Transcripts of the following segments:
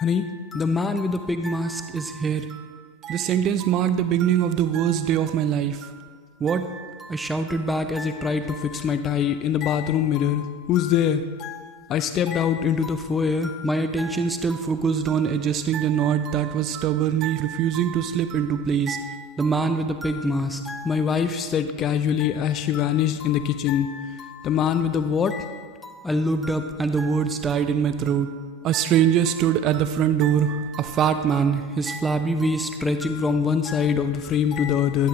Honey, the man with the pig mask is here. The sentence marked the beginning of the worst day of my life. What? I shouted back as I tried to fix my tie in the bathroom mirror. Who's there? I stepped out into the foyer, my attention still focused on adjusting the knot that was stubbornly refusing to slip into place. The man with the pig mask, my wife said casually as she vanished in the kitchen. The man with the what? I looked up and the words died in my throat. A stranger stood at the front door, a fat man, his flabby waist stretching from one side of the frame to the other.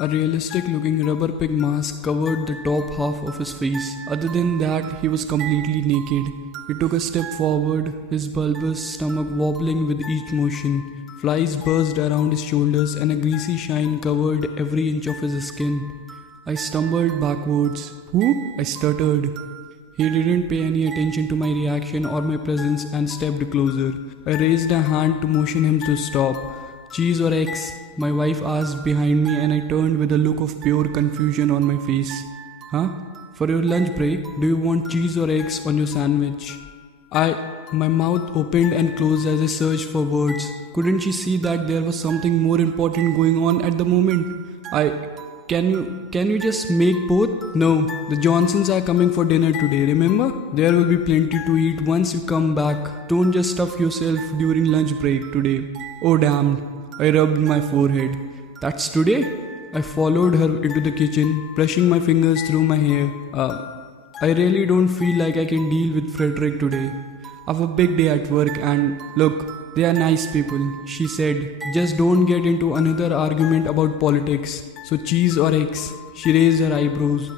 A realistic looking rubber pig mask covered the top half of his face. Other than that, he was completely naked. He took a step forward, his bulbous stomach wobbling with each motion. Flies buzzed around his shoulders and a greasy shine covered every inch of his skin. I stumbled backwards. Who? I stuttered. He didn't pay any attention to my reaction or my presence and stepped closer. I raised a hand to motion him to stop. Cheese or eggs? My wife asked behind me and I turned with a look of pure confusion on my face. Huh? For your lunch break, do you want cheese or eggs on your sandwich? My mouth opened and closed as I searched for words. Couldn't she see that there was something more important going on at the moment? Can you just make both? No, the Johnsons are coming for dinner today, remember? There will be plenty to eat once you come back. Don't just stuff yourself during lunch break today. Oh damn, I rubbed my forehead. That's today? I followed her into the kitchen, brushing my fingers through my hair. I really don't feel like I can deal with Frederick today. I have a big day at work and look, they are nice people, she said. Just don't get into another argument about politics. So cheese or eggs? She raised her eyebrows.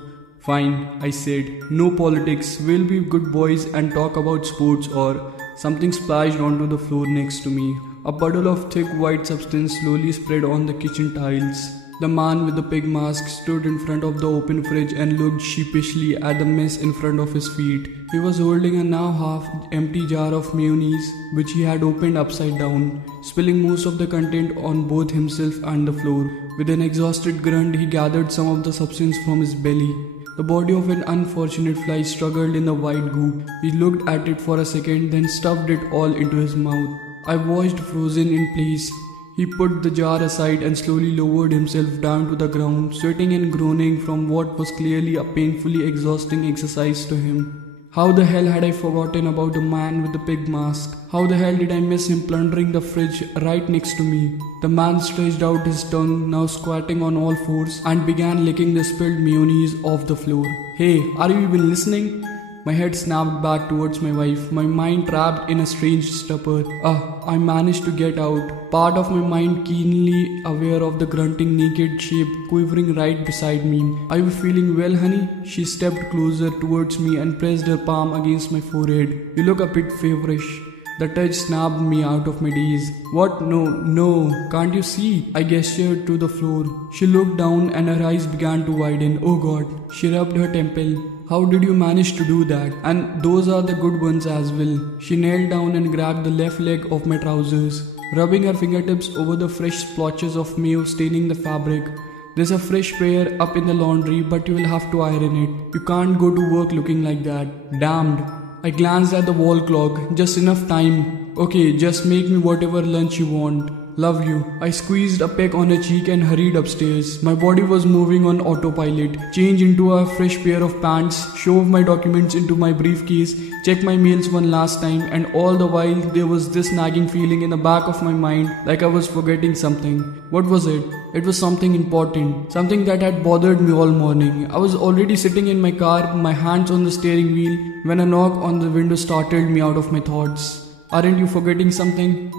Fine, I said. No politics. We'll be good boys and talk about sports or something splashed onto the floor next to me. A puddle of thick white substance slowly spread on the kitchen tiles. The man with the pig mask stood in front of the open fridge and looked sheepishly at the mess in front of his feet. He was holding a now half-empty jar of mayonnaise, which he had opened upside down, spilling most of the content on both himself and the floor. With an exhausted grunt, he gathered some of the substance from his belly. The body of an unfortunate fly struggled in the white goo. He looked at it for a second, then stuffed it all into his mouth. I watched frozen in place. He put the jar aside and slowly lowered himself down to the ground, sweating and groaning from what was clearly a painfully exhausting exercise to him. How the hell had I forgotten about the man with the pig mask? How the hell did I miss him plundering the fridge right next to me? The man stretched out his tongue, now squatting on all fours, and began licking the spilled mayonnaise off the floor. Hey, are you even listening? My head snapped back towards my wife, my mind trapped in a strange stupor. I managed to get out, part of my mind keenly aware of the grunting naked shape quivering right beside me. Are you feeling well, honey? She stepped closer towards me and pressed her palm against my forehead. You look a bit feverish. The touch snapped me out of my daze. What? No, can't you see? I gestured to the floor. She looked down and her eyes began to widen. Oh God. She rubbed her temple. How did you manage to do that? And those are the good ones as well. She knelt down and grabbed the left leg of my trousers, rubbing her fingertips over the fresh splotches of mayo staining the fabric. There's a fresh pair up in the laundry, but you will have to iron it. You can't go to work looking like that. Damned. I glanced at the wall clock. Just enough time. Okay, just make me whatever lunch you want. Love you. I squeezed a peck on her cheek and hurried upstairs. My body was moving on autopilot. Change into a fresh pair of pants, shove my documents into my briefcase, check my mails one last time, and all the while there was this nagging feeling in the back of my mind like I was forgetting something. What was it? It was something important, something that had bothered me all morning. I was already sitting in my car, my hands on the steering wheel, when a knock on the window startled me out of my thoughts. Aren't you forgetting something?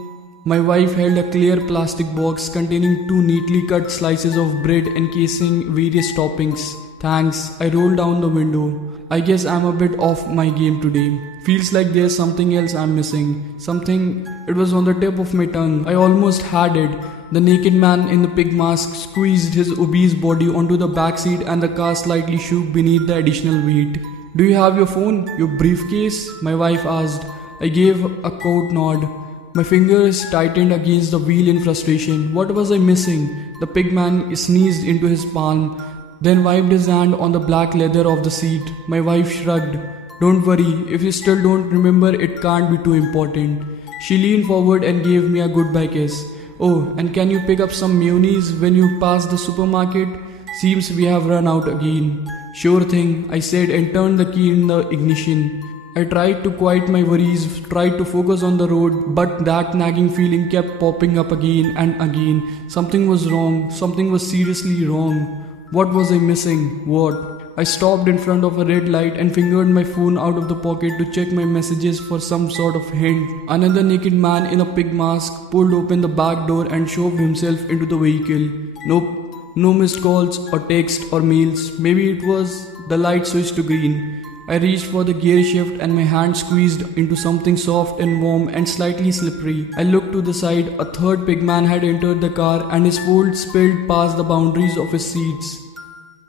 My wife held a clear plastic box containing two neatly cut slices of bread encasing various toppings. Thanks. I rolled down the window. I guess I'm a bit off my game today. Feels like there's something else I'm missing. Something. It was on the tip of my tongue. I almost had it. The naked man in the pig mask squeezed his obese body onto the back seat and the car slightly shook beneath the additional weight. Do you have your phone? Your briefcase? My wife asked. I gave a curt nod. My fingers tightened against the wheel in frustration. What was I missing? The pig man sneezed into his palm, then wiped his hand on the black leather of the seat. My wife shrugged. Don't worry, if you still don't remember, it can't be too important. She leaned forward and gave me a goodbye kiss. Oh, and can you pick up some mayonnaise when you pass the supermarket? Seems we have run out again. Sure thing, I said and turned the key in the ignition. I tried to quiet my worries, tried to focus on the road, but that nagging feeling kept popping up again and again. Something was wrong, something was seriously wrong. What was I missing? What? I stopped in front of a red light and fingered my phone out of the pocket to check my messages for some sort of hint. Another naked man in a pig mask pulled open the back door and shoved himself into the vehicle. Nope, no missed calls or text or mails. Maybe it was the light switched to green. I reached for the gear shift and my hand squeezed into something soft and warm and slightly slippery. I looked to the side. A third pigman had entered the car and his folds spilled past the boundaries of his seats.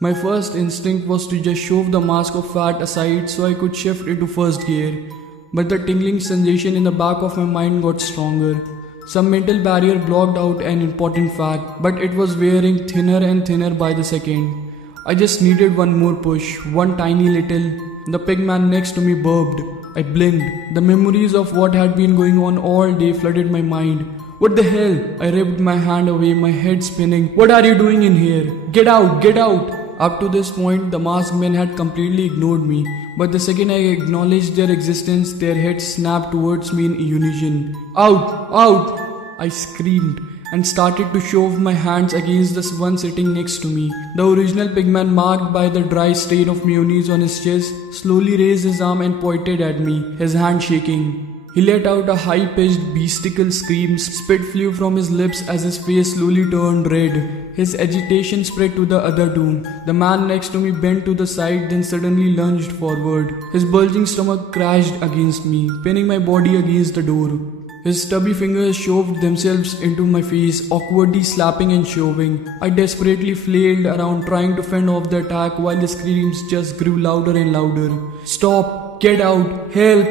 My first instinct was to just shove the mask of fat aside so I could shift into first gear. But the tingling sensation in the back of my mind got stronger. Some mental barrier blocked out an important fact, but it was wearing thinner and thinner by the second. I just needed one more push, one tiny little. The pigman next to me burped. I blinked. The memories of what had been going on all day flooded my mind. What the hell? I ripped my hand away, my head spinning. What are you doing in here? Get out! Get out! Up to this point, the masked men had completely ignored me, but the second I acknowledged their existence, their heads snapped towards me in unison. Out! Out! I screamed and started to shove my hands against the one sitting next to me. The original pigman, marked by the dry stain of mayonnaise on his chest, slowly raised his arm and pointed at me, his hand shaking. He let out a high-pitched bestial scream. Spit flew from his lips as his face slowly turned red. His agitation spread to the other two. The man next to me bent to the side, then suddenly lunged forward. His bulging stomach crashed against me, pinning my body against the door. His stubby fingers shoved themselves into my face, awkwardly slapping and shoving. I desperately flailed around trying to fend off the attack while the screams just grew louder and louder. Stop! Get out! Help!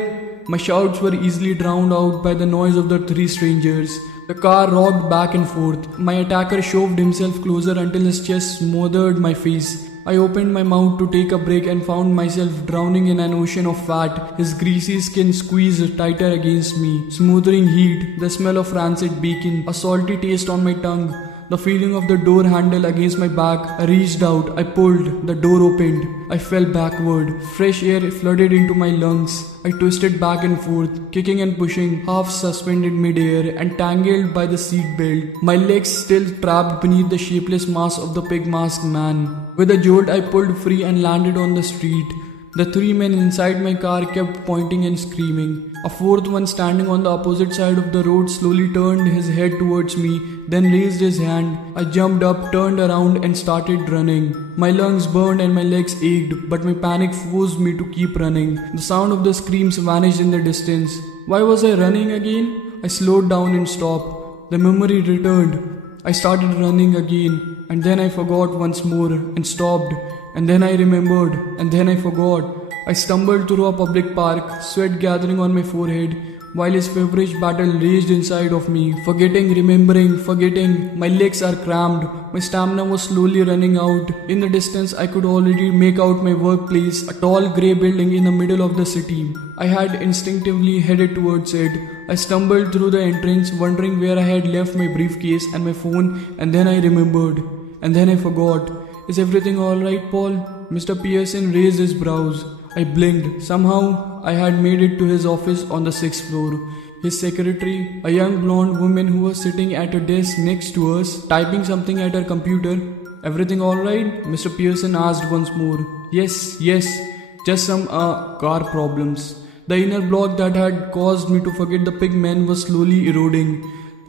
My shouts were easily drowned out by the noise of the three strangers. The car rocked back and forth. My attacker shoved himself closer until his chest smothered my face. I opened my mouth to take a break and found myself drowning in an ocean of fat. His greasy skin squeezed tighter against me. Smothering heat, the smell of rancid bacon, a salty taste on my tongue. The feeling of the door handle against my back. I reached out, I pulled, the door opened. I fell backward. Fresh air flooded into my lungs. I twisted back and forth, kicking and pushing, half suspended mid-air and tangled by the seat belt. My legs still trapped beneath the shapeless mass of the pig-masked man. With a jolt, I pulled free and landed on the street. The three men inside my car kept pointing and screaming. A fourth one standing on the opposite side of the road slowly turned his head towards me, then raised his hand. I jumped up, turned around and started running. My lungs burned and my legs ached, but my panic forced me to keep running. The sound of the screams vanished in the distance. Why was I running again? I slowed down and stopped. The memory returned. I started running again, and then I forgot once more and stopped. And then I remembered, and then I forgot. I stumbled through a public park, sweat gathering on my forehead, while his feverish battle raged inside of me. Forgetting, remembering, forgetting. My legs are cramped. My stamina was slowly running out. In the distance, I could already make out my workplace, a tall grey building in the middle of the city. I had instinctively headed towards it. I stumbled through the entrance, wondering where I had left my briefcase and my phone, and then I remembered. And then I forgot. Is everything alright, Paul? Mr. Pearson raised his brows. I blinked. Somehow, I had made it to his office on the 6th floor. His secretary, a young blonde woman who was sitting at a desk next to us, typing something at her computer. Everything alright? Mr. Pearson asked once more. Yes, just some car problems. The inner block that had caused me to forget the pig men was slowly eroding.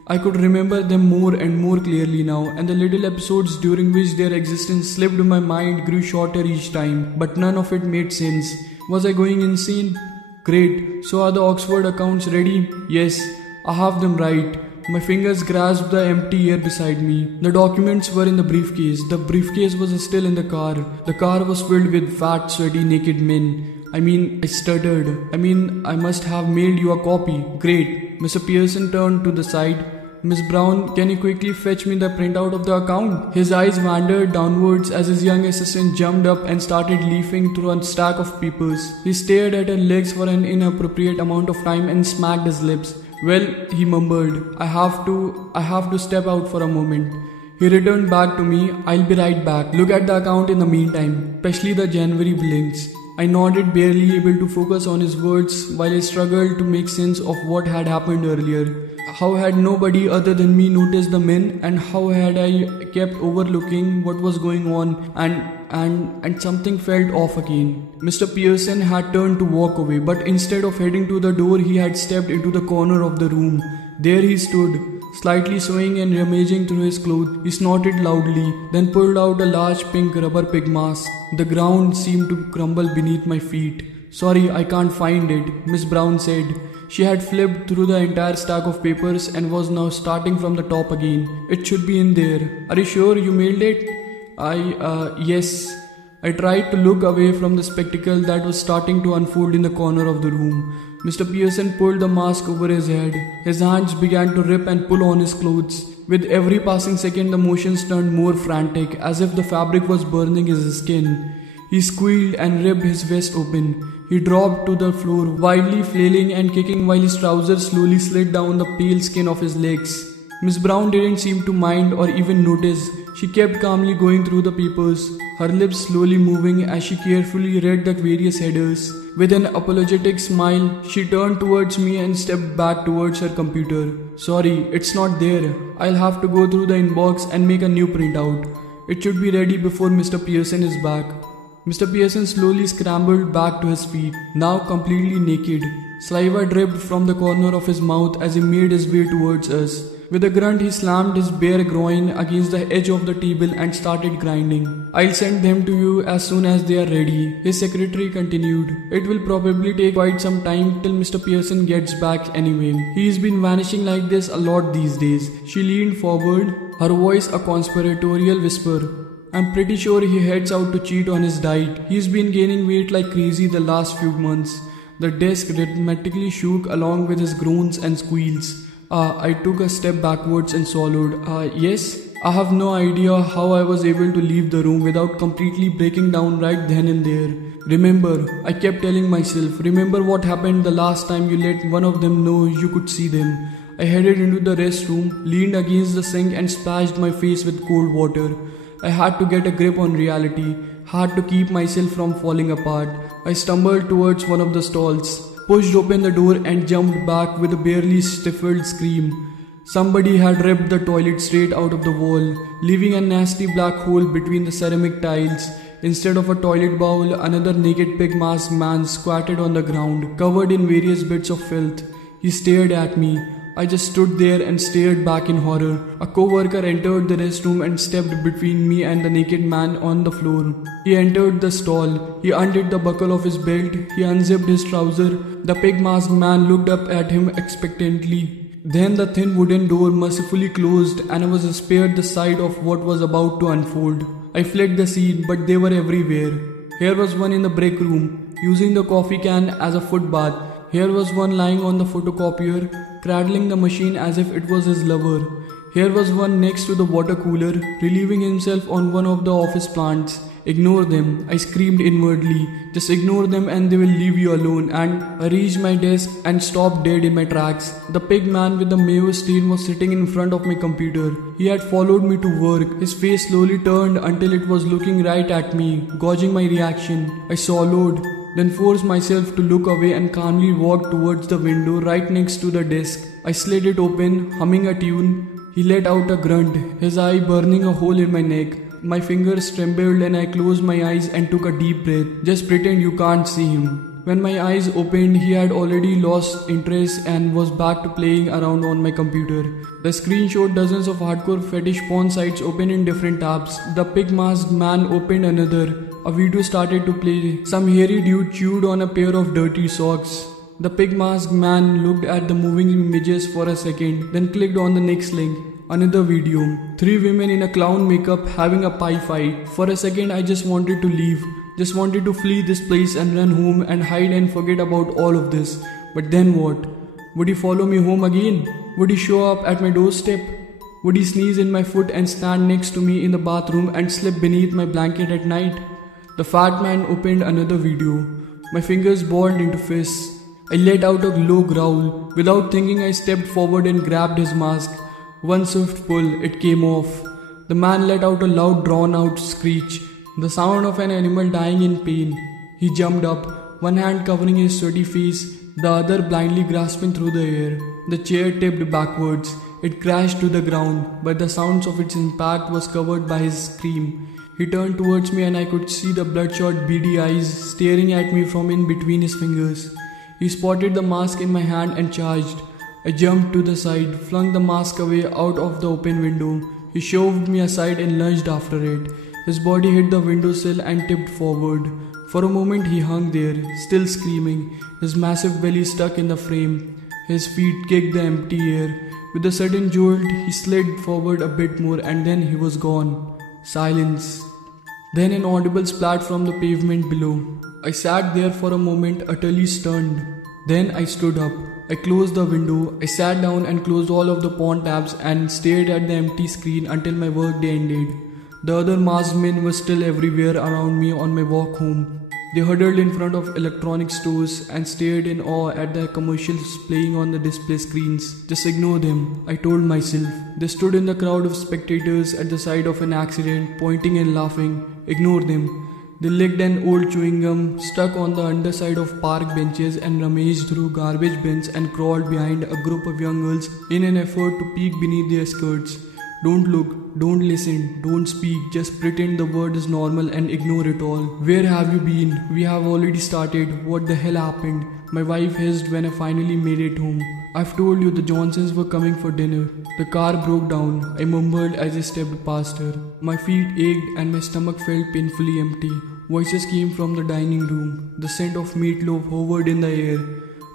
I could remember them more and more clearly now, and the little episodes during which their existence slipped my mind grew shorter each time, but none of it made sense. Was I going insane? Great, so are the Oxford accounts ready? Yes, I have them right. My fingers grasped the empty air beside me. The documents were in the briefcase. The briefcase was still in the car. The car was filled with fat, sweaty, naked men. I stuttered. I must have mailed you a copy. Great. Mr. Pearson turned to the side. Miss Brown, can you quickly fetch me the printout of the account? His eyes wandered downwards as his young assistant jumped up and started leafing through a stack of papers. He stared at her legs for an inappropriate amount of time and smacked his lips. Well, he mumbled, I have to step out for a moment. He returned back to me, I'll be right back. Look at the account in the meantime, especially the January billings. I nodded, barely able to focus on his words while I struggled to make sense of what had happened earlier. How had nobody other than me noticed the men, and how had I kept overlooking what was going on, and something felt off again. Mr. Pearson had turned to walk away, but instead of heading to the door, he had stepped into the corner of the room. There he stood, slightly swaying and rummaging through his clothes. He snorted loudly, then pulled out a large pink rubber pig mask. The ground seemed to crumble beneath my feet. Sorry, I can't find it, Miss Brown said. She had flipped through the entire stack of papers and was now starting from the top again. It should be in there. Are you sure you mailed it? Yes. I tried to look away from the spectacle that was starting to unfold in the corner of the room. Mr. Pearson pulled the mask over his head. His hands began to rip and pull on his clothes. With every passing second, the motions turned more frantic, as if the fabric was burning his skin. He squealed and ripped his vest open. He dropped to the floor, wildly flailing and kicking while his trousers slowly slid down the pale skin of his legs. Miss Brown didn't seem to mind or even notice. She kept calmly going through the papers, her lips slowly moving as she carefully read the various headers. With an apologetic smile, she turned towards me and stepped back towards her computer. Sorry, it's not there. I'll have to go through the inbox and make a new printout. It should be ready before Mr. Pearson is back. Mr. Pearson slowly scrambled back to his feet, now completely naked. Saliva dripped from the corner of his mouth as he made his way towards us. With a grunt, he slammed his bare groin against the edge of the table and started grinding. I'll send them to you as soon as they are ready, his secretary continued. It will probably take quite some time till Mr. Pearson gets back anyway. He's been vanishing like this a lot these days. She leaned forward, her voice a conspiratorial whisper. I'm pretty sure he heads out to cheat on his diet. He's been gaining weight like crazy the last few months. The desk rhythmically shook along with his groans and squeals. I took a step backwards and swallowed. Yes? I have no idea how I was able to leave the room without completely breaking down right then and there. Remember, I kept telling myself, remember what happened the last time you let one of them know you could see them. I headed into the restroom, leaned against the sink and splashed my face with cold water. I had to get a grip on reality, had to keep myself from falling apart. I stumbled towards one of the stalls, pushed open the door and jumped back with a barely stifled scream. Somebody had ripped the toilet straight out of the wall, leaving a nasty black hole between the ceramic tiles. Instead of a toilet bowl, another naked pig masked man squatted on the ground, covered in various bits of filth. He stared at me. I just stood there and stared back in horror. A co-worker entered the restroom and stepped between me and the naked man on the floor. He entered the stall. He undid the buckle of his belt. He unzipped his trouser. The pig-masked man looked up at him expectantly. Then the thin wooden door mercifully closed and I was spared the sight of what was about to unfold. I fled the scene, but they were everywhere. Here was one in the break room, using the coffee can as a foot bath. Here was one lying on the photocopier, cradling the machine as if it was his lover. Here was one next to the water cooler, relieving himself on one of the office plants. Ignore them, I screamed inwardly. Just ignore them and they will leave you alone. And I reached my desk and stopped dead in my tracks. The pig man with the mayo stain was sitting in front of my computer. He had followed me to work. His face slowly turned until it was looking right at me, gauging my reaction. I swallowed, then forced myself to look away and calmly walked towards the window right next to the desk. I slid it open, humming a tune. He let out a grunt, his eye burning a hole in my neck. My fingers trembled and I closed my eyes and took a deep breath. Just pretend you can't see him. When my eyes opened, he had already lost interest and was back to playing around on my computer. The screen showed dozens of hardcore fetish porn sites open in different tabs. The pig-masked man opened another. A video started to play. Some hairy dude chewed on a pair of dirty socks. The pig-masked man looked at the moving images for a second, then clicked on the next link. Another video. 3 women in a clown makeup having a pie fight. For a second I just wanted to leave. Just wanted to flee this place and run home and hide and forget about all of this. But then what? Would he follow me home again? Would he show up at my doorstep? Would he sneeze in my foot and stand next to me in the bathroom and slip beneath my blanket at night? The fat man opened another video. My fingers balled into fists. I let out a low growl. Without thinking, I stepped forward and grabbed his mask. One swift pull, it came off. The man let out a loud, drawn-out screech, the sound of an animal dying in pain. He jumped up, one hand covering his sweaty face, the other blindly grasping through the air. The chair tipped backwards. It crashed to the ground, but the sounds of its impact was covered by his scream. He turned towards me and I could see the bloodshot beady eyes staring at me from in between his fingers. He spotted the mask in my hand and charged. I jumped to the side, flung the mask away out of the open window. He shoved me aside and lunged after it. His body hit the windowsill and tipped forward. For a moment he hung there, still screaming, his massive belly stuck in the frame. His feet kicked the empty air. With a sudden jolt, he slid forward a bit more and then he was gone. Silence. Then an audible splat from the pavement below. I sat there for a moment, utterly stunned. Then I stood up. I closed the window. I sat down and closed all of the pawn tabs and stared at the empty screen until my workday ended. The other masked men were still everywhere around me on my walk home. They huddled in front of electronic stores and stared in awe at the commercials playing on the display screens. Just ignore them, I told myself. They stood in the crowd of spectators at the side of an accident, pointing and laughing. Ignore them. They licked an old chewing gum, stuck on the underside of park benches and rummaged through garbage bins and crawled behind a group of young girls in an effort to peek beneath their skirts. Don't look, don't listen, don't speak, just pretend the world is normal and ignore it all. Where have you been? We have already started. What the hell happened? My wife hissed when I finally made it home. I've told you the Johnsons were coming for dinner. The car broke down, I mumbled as I stepped past her. My feet ached and my stomach felt painfully empty. Voices came from the dining room. The scent of meatloaf hovered in the air.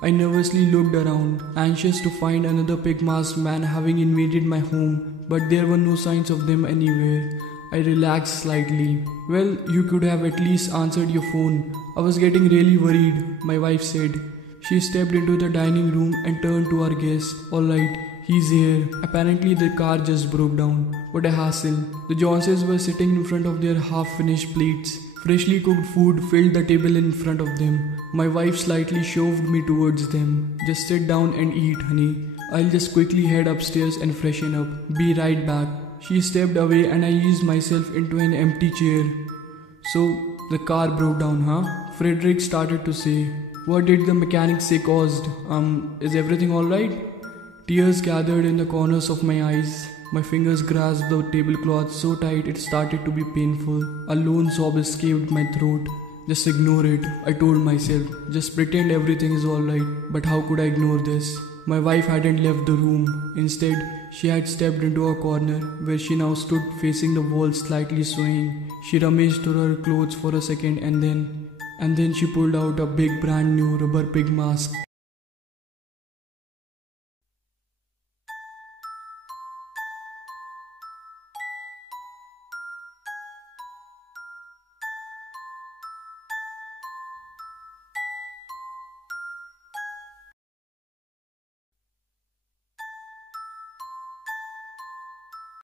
I nervously looked around, anxious to find another pig-masked man having invaded my home, but there were no signs of them anywhere. I relaxed slightly. Well, you could have at least answered your phone. I was getting really worried, my wife said. She stepped into the dining room and turned to our guest. Alright, he's here. Apparently the car just broke down. What a hassle. The Johnsons were sitting in front of their half-finished plates. Freshly cooked food filled the table in front of them. My wife slightly shoved me towards them. Just sit down and eat, honey. I'll just quickly head upstairs and freshen up. Be right back. She stepped away and I eased myself into an empty chair. So, the car broke down, huh? Frederick started to say. What did the mechanic say caused? Is everything alright? Tears gathered in the corners of my eyes. My fingers grasped the tablecloth so tight it started to be painful. A lone sob escaped my throat. Just ignore it, I told myself. Just pretend everything is alright. But how could I ignore this? My wife hadn't left the room. Instead, she had stepped into a corner where she now stood facing the wall, slightly swaying. She rummaged through her clothes for a second and then she pulled out a big brand new rubber pig mask.